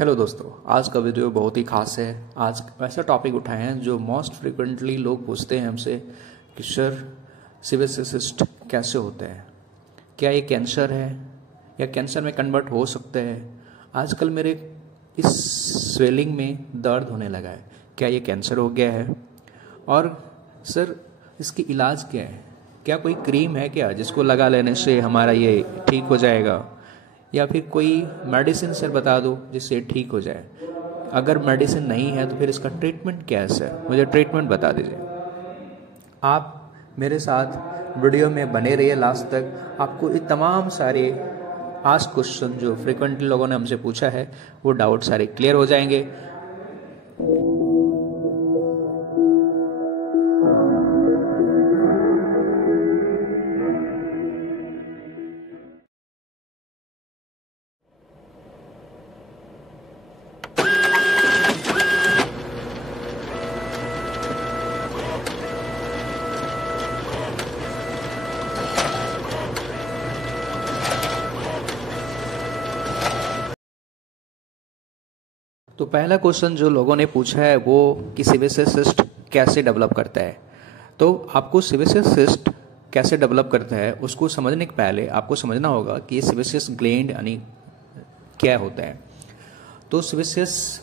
Hello दोस्तों, आज का वीडियो बहुत ही खास है। आज ऐसा टॉपिक उठाए हैं जो मोस्ट फ्रिक्वेंटली लोग पूछते हैं हमसे कि सर सीवेज सिस्ट कैसे होते हैं, क्या ये कैंसर है या कैंसर में कन्वर्ट हो सकते हैं। आजकल मेरे इस स्वेलिंग में दर्द होने लगा है, क्या ये कैंसर हो गया है? और सर इसकी इलाज क्या है? क्या कोई क्रीम है क्या जिसको लगा लेने से हमारा ये ठीक हो जाएगा, या फिर कोई मेडिसिन सर बता दो जिससे ठीक हो जाए। अगर मेडिसिन नहीं है तो फिर इसका ट्रीटमेंट क्या है सर, मुझे ट्रीटमेंट बता दीजिए। आप मेरे साथ वीडियो में बने रहिए लास्ट तक। आपको ये तमाम सारे आस्क क्वेश्चन जो फ्रिक्वेंटली लोगों ने हमसे पूछा है वो डाउट सारे क्लियर हो जाएंगे। तो पहला क्वेश्चन जो लोगों ने पूछा है वो कि सीवेसियस सिस्ट कैसे डेवलप करता है। तो आपको सीवेसियस सिस्ट कैसे डेवलप करता है उसको समझने के पहले आपको समझना होगा कि ये सीवेसियस ग्लैंड यानी क्या होता है। तो सीवेसियस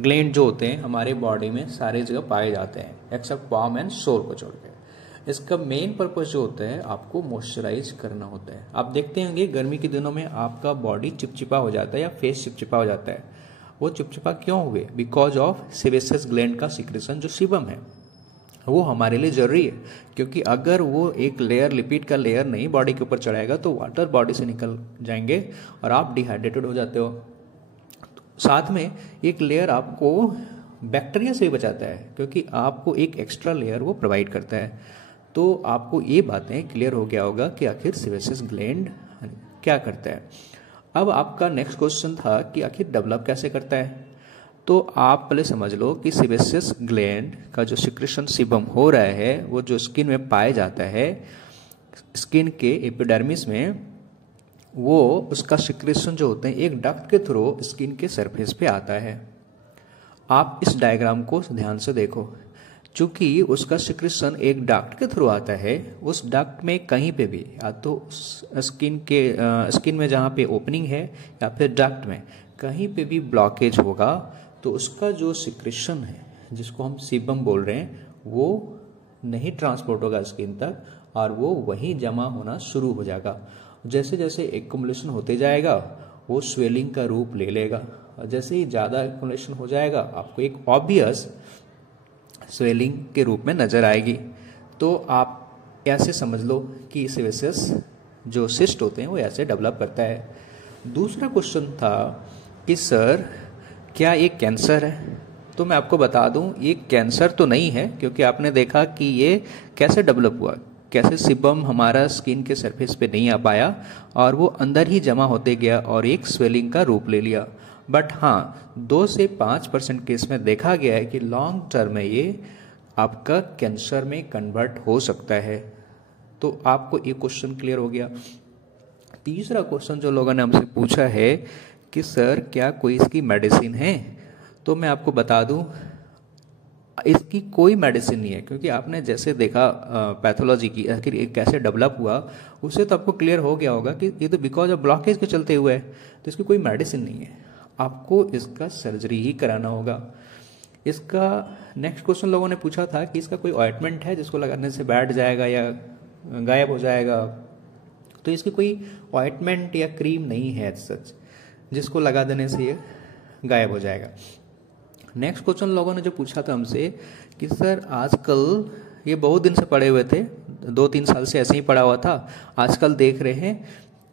ग्लैंड जो होते हैं हमारे बॉडी में सारे जगह पाए जाते हैं एक्सेप्ट पाम एंड शोर को छोड़ के। इसका मेन पर्पस जो होता है आपको मॉइस्चराइज करना होता है। आप देखते होंगे गर्मी के दिनों में आपका बॉडी चिपचिपा हो जाता है या फेस चिपचिपा हो जाता है। वो चिपचिपा क्यों हुए? बिकॉज ऑफ सीवेसियस ग्लैंड का सिक्रेशन जो सीबम है वो हमारे लिए जरूरी है, क्योंकि अगर वो एक लेयर लिपिड का लेयर नहीं बॉडी के ऊपर चढ़ाएगा तो वाटर बॉडी से निकल जाएंगे और आप डिहाइड्रेटेड हो जाते हो। साथ में एक लेयर आपको बैक्टीरिया से भी बचाता है, क्योंकि आपको एक एक्स्ट्रा लेयर वो प्रोवाइड करता है। तो आपको ये बातें क्लियर हो गया होगा कि आखिर सीवेसियस ग्लैंड क्या करता है। अब आपका नेक्स्ट क्वेश्चन था कि आखिर डेवलप कैसे करता है। तो आप पहले समझ लो कि सीवेसियस ग्लैंड का जो सिक्रेशन सीबम हो रहा है वो जो स्किन में पाया जाता है, स्किन के एपिडर्मिस में, वो उसका सिक्रेशन जो होते हैं एक डक्ट के थ्रू स्किन के सरफेस पे आता है। आप इस डायग्राम को ध्यान से देखो। चूंकि उसका सिक्रेशन एक डक्ट के थ्रू आता है, उस डक्ट में कहीं पे भी या तो स्किन में जहाँ पे ओपनिंग है या फिर डक्ट में कहीं पे भी ब्लॉकेज होगा तो उसका जो सिक्रेशन है जिसको हम सीबम बोल रहे हैं वो नहीं ट्रांसपोर्ट होगा स्किन तक और वो वहीं जमा होना शुरू हो जाएगा। जैसे जैसे एक्युमुलेशन होते जाएगा वो स्वेलिंग का रूप ले लेगा, और जैसे ही ज़्यादा एक्युमुलेशन हो जाएगा आपको एक ऑब्वियस स्वेलिंग के रूप में नजर आएगी। तो आप ऐसे समझ लो कि सीवेसियस जो सिस्ट होते हैं वो ऐसे डेवलप करता है। दूसरा क्वेश्चन था कि सर क्या ये कैंसर है? तो मैं आपको बता दूं ये कैंसर तो नहीं है, क्योंकि आपने देखा कि ये कैसे डेवलप हुआ, कैसे सीबम हमारा स्किन के सरफेस पे नहीं आ पाया और वो अंदर ही जमा होते गया और एक स्वेलिंग का रूप ले लिया। बट हाँ, 2 से 5% केस में देखा गया है कि लॉन्ग टर्म में ये आपका कैंसर में कन्वर्ट हो सकता है। तो आपको ये क्वेश्चन क्लियर हो गया। तीसरा क्वेश्चन जो लोगों ने हमसे पूछा है कि सर क्या कोई इसकी मेडिसिन है? तो मैं आपको बता दूं इसकी कोई मेडिसिन नहीं है, क्योंकि आपने जैसे देखा पैथोलॉजी की आखिर ये कैसे डेवलप हुआ उससे तो आपको क्लियर हो गया होगा कि ये तो बिकॉज ऑफ ब्लॉकेज के चलते हुए है, तो इसकी कोई मेडिसिन नहीं है। आपको इसका सर्जरी ही कराना होगा। इसका नेक्स्ट क्वेश्चन लोगों ने पूछा था कि इसका कोई ऑइंटमेंट है जिसको लगाने से बैठ जाएगा या गायब हो जाएगा। तो इसकी कोई ऑइंटमेंट या क्रीम नहीं है सच जिसको लगा देने से ये गायब हो जाएगा। नेक्स्ट क्वेश्चन लोगों ने जो पूछा था हमसे कि सर आजकल ये बहुत दिन से पड़े हुए थे, 2-3 साल से ऐसे ही पड़ा हुआ था, आजकल देख रहे हैं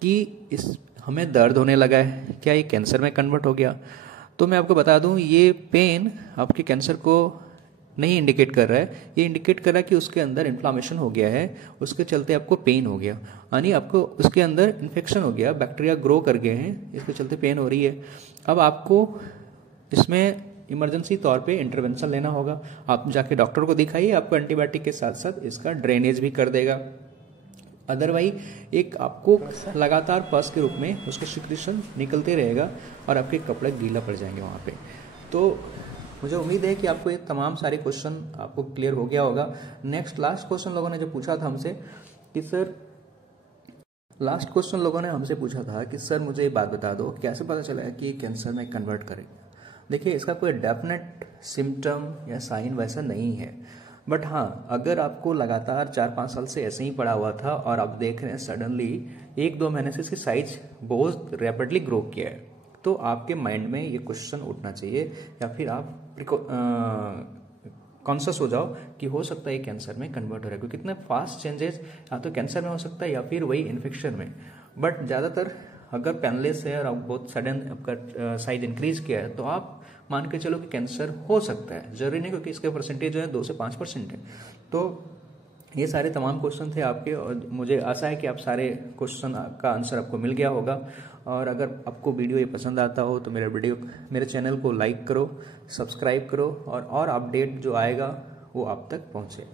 कि हमें दर्द होने लगा है, क्या ये कैंसर में कन्वर्ट हो गया? तो मैं आपको बता दूं ये पेन आपके कैंसर को नहीं इंडिकेट कर रहा है, ये इंडिकेट कर रहा है कि उसके अंदर इन्फ्लामेशन हो गया है, उसके चलते आपको पेन हो गया, यानी आपको उसके अंदर इन्फेक्शन हो गया, बैक्टीरिया ग्रो कर गए हैं, इसके चलते पेन हो रही है। अब आपको इसमें इमरजेंसी तौर पे इंटरवेंशन लेना होगा। आप जाके डॉक्टर को दिखाइए, आपको एंटीबायोटिक के साथ साथ इसका ड्रेनेज भी कर देगा। अदरवाइज एक आपको लगातार पस के रूप में उसका सिक्रीशन निकलते रहेगा और आपके कपड़े गीला पड़ जाएंगे वहाँ पे। तो मुझे उम्मीद है कि आपको ये तमाम सारे क्वेश्चन आपको क्लियर हो गया होगा। नेक्स्ट लास्ट क्वेश्चन लोगों ने जो पूछा था हमसे कि सर, लास्ट क्वेश्चन लोगों ने हमसे पूछा था कि सर मुझे ये बात बता दो, कैसे पता चला कि कैंसर में कन्वर्ट करेगा। देखिए, इसका कोई डेफिनेट सिम्टम या साइन वैसा नहीं है, बट हाँ, अगर आपको लगातार 4-5 साल से ऐसे ही पड़ा हुआ था और आप देख रहे हैं सडनली 1-2 महीने से इसकी साइज बहुत रैपिडली ग्रो किया है, तो आपके माइंड में ये क्वेश्चन उठना चाहिए या फिर आप कॉन्शियस हो जाओ कि हो सकता है ये कैंसर में कन्वर्ट हो रहा है, क्योंकि कितने फास्ट चेंजेस या तो कैंसर में हो सकता है या फिर वही इन्फेक्शन में। बट ज़्यादातर अगर पेनलेस है और आप बहुत सडन आपका साइज इंक्रीज किया है तो आप मान के चलो कि कैंसर हो सकता है, जरूरी नहीं, क्योंकि इसके परसेंटेज जो है 2 से 5% है। तो ये सारे तमाम क्वेश्चन थे आपके, और मुझे आशा है कि आप सारे क्वेश्चन का आंसर आपको मिल गया होगा। और अगर आपको वीडियो ये पसंद आता हो तो मेरे चैनल को लाइक करो, सब्सक्राइब करो, और अपडेट जो आएगा वो आप तक पहुँचे।